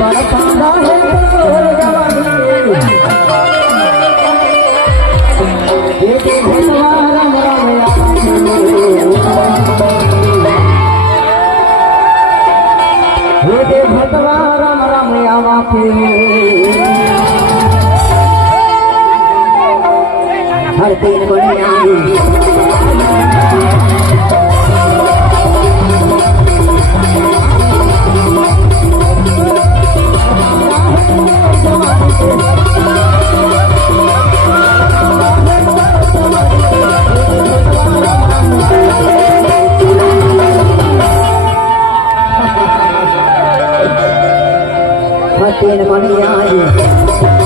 बरसाना है तोर जवानी ये तो भगवान राम राम ये तो भगवान राम राम आवा हर तीन बढ़िया तीन बढ़िया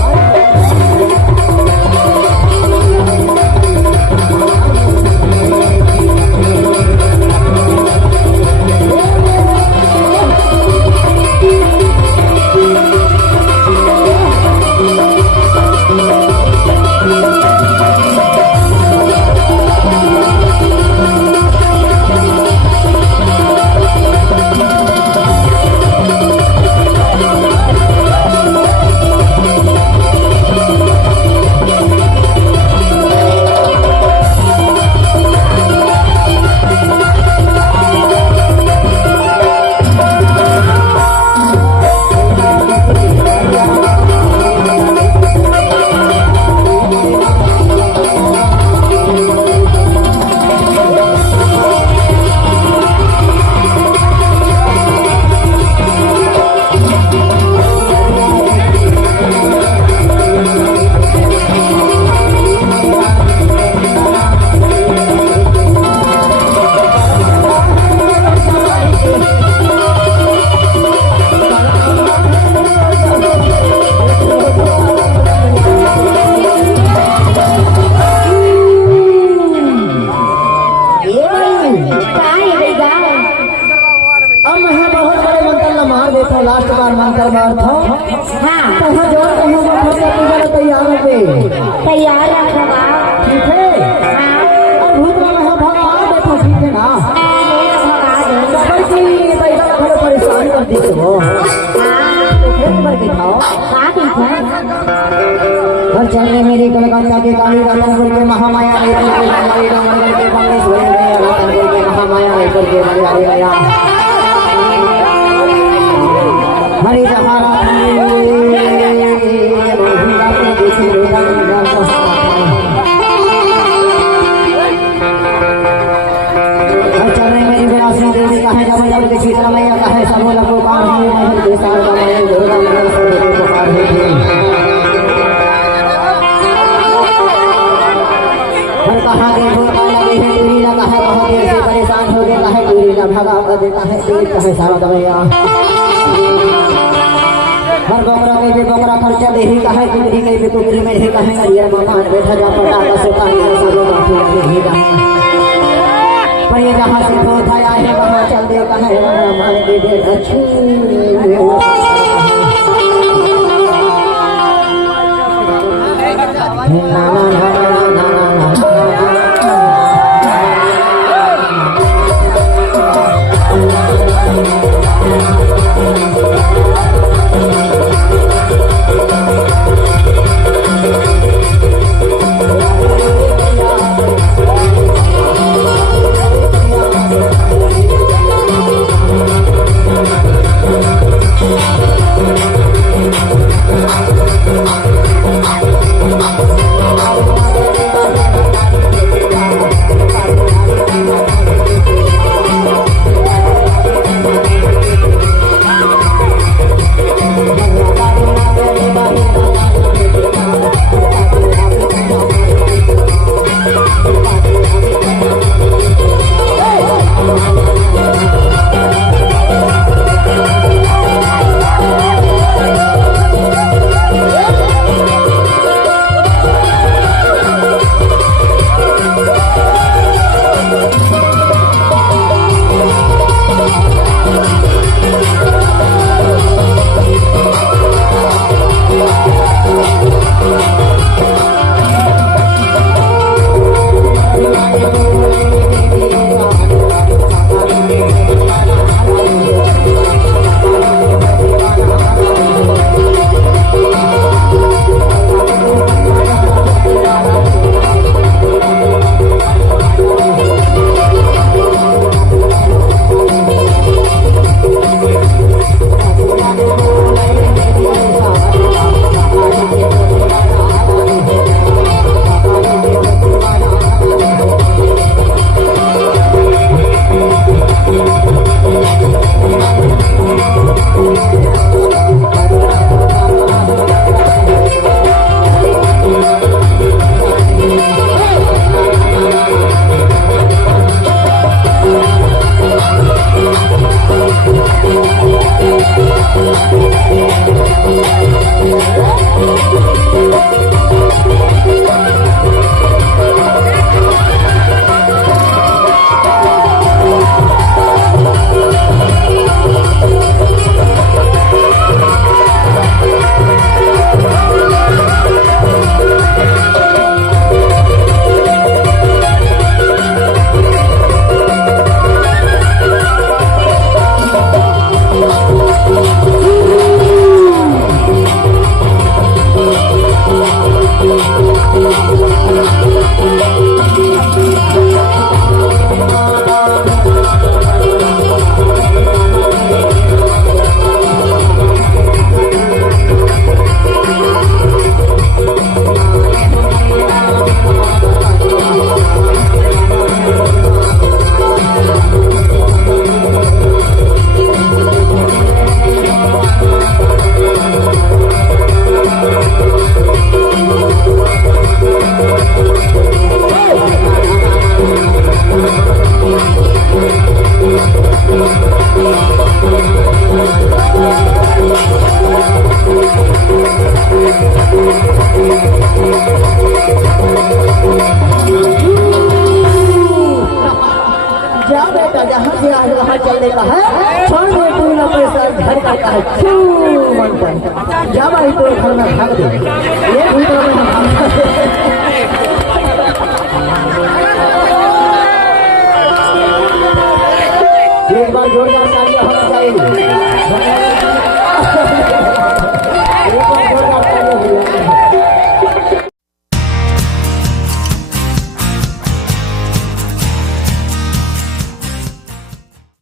लास्ट बार मंत्र बार था हां तो जो तैयार हो गए तैयार रखवा ठीक है हां और भूत वाला भगवान बैठो ठीक है ना सब की पैसा खड़े परेशान कर दी तो हां तो फिर पर के खाओ हां ठीक है हर चलने मेरी कलकत्ता के काली रतन के महामाया रे के मंगल के मंगल हो गया रतन के महामाया रे के बड़ी आ गया हरि जहारा मेरी विलासी देवी का है जब जब के शीतला मैया का है सब लोगों का है सारा मैया दुर्गा मैया सब पुकार है हर कहा के भूखा लगे है दूरी लगा है बहुत देर से परेशान हो गया है दूरी ना भगा कर देता है दूर का है सारा मैया हर बकरा के भी बकरा खर्चा दे ही का है कुकरी के भी कुकरी में ही का है हरियर मामा बैठा जा पटाखा से पानी का सब माफी लगे ही का है पर ये जहां से होत आया है वहां चल दे का है हमारे के दे अच्छी ना ना ना ना Yeah. जा बेटा जहाँ से आज वहाँ चलने का है छोड़ दे कोई ना कोई सर घर का है छू मन पर जा भाई तो घर में भाग दे ये भी तो मैं एक बार जोरदार तालियां होना चाहिए